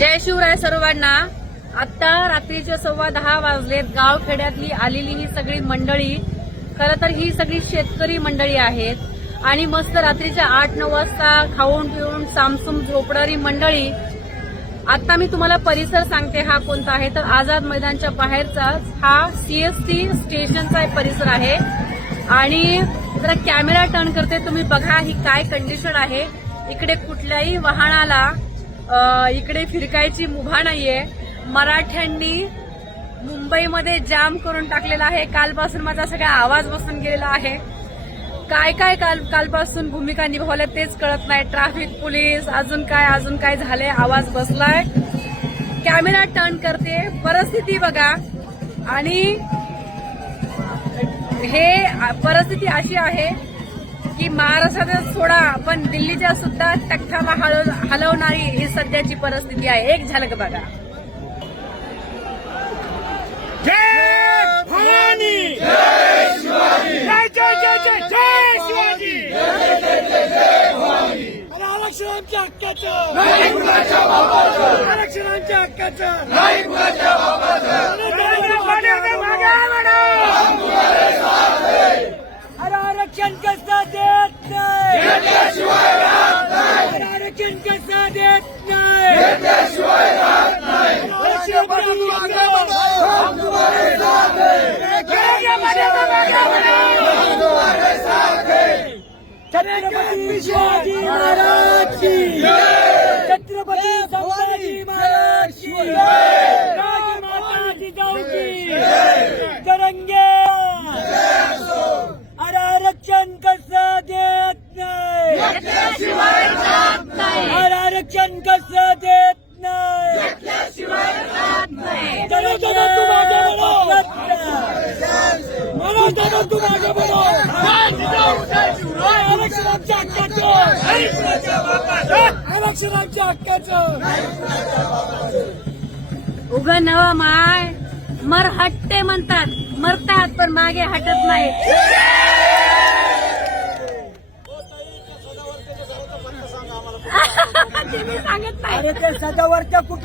जय शिवराय सर्वांना। आता रात्रीचे 10:15 वाजलेत। गावखेड्यातली आलेली ही सगळी मंडळी, खरं तर ही सगळी शेतकरी मंडळी आहेत आणि मस्त रात्रीच्या 8-9 वाजता खाऊन पिऊन सामसूम झोपणारी मंडळी। आता मी तुम्हाला परिसर सांगते हा कोणता आहे, तर आझाद मैदानच्या बाहेरचा हा सीएसटी स्टेशनचा परिसर आहे। आणि जरा कॅमेरा टर्न करते, तुम्ही बघा ही काय कंडिशन आहे। इकडे कुठल्याही वाहनाला इकडे फिरकायची मुभा नाहीये। मराठ्यांनी मुंबईमध्ये जाम करून टाकलेला आहे। कालपासून माझा सगळा आवाज बसून गेलेला आहे। काय काय कालपासून भूमिका निभावल्या तेच कळत नाही। ट्रॅफिक पोलीस अजून काय झालंय, आवाज बसलाय। कॅमेरा टर्न करते, परिस्थिती बघा। आणि हे परिस्थिती अशी आहे की महाराष्ट्रात सोडा पण दिल्लीच्या सुद्धा तख्ताला हलवणारी ही सध्याची परिस्थिती आहे। एक झलक बघा। जय भवानी, जय शिवाजी, जय जय जय जय जय शिवाजी, जय जय जय जय भवानी। आरक्षणाच्या हक्काचं नाही कुणाच्या बापाचं, आरक्षणाच्या हक्काचं नाही कुणाच्या बापाचं। आरक्षण कसं देत नाही, घेतल्याशिवाय राहत नाही। आरक्षण कसं देत नाही, घेतल्याशिवाय राहत नाही। छत्रपती शिवाजी महाराज की जय, छत्रपती संभाजी महाराज की जय, राजमाता जिजाऊ की जय, तरंगे। आरक्षण कसं देत नाही, घेतल्याशिवाय राहत नाही। आरक्षण कसं देत नाही, घेतल्याशिवाय राहत नाही। चलो चलो तुम आगे बढ़ो, मनो चलो तुम आगे बढ़ो। आरक्षणाच्या हक्काचं नाही कुणाच्या बापाचं, आरक्षणाच्या हक्काचं नाही कुणाच्या बापाचं। उग नव माय मर हटते म्हणतात, मरतात पण मागे हटत नाही। ते मी सांगत नाही। अरे ते सजावरच्या कुठे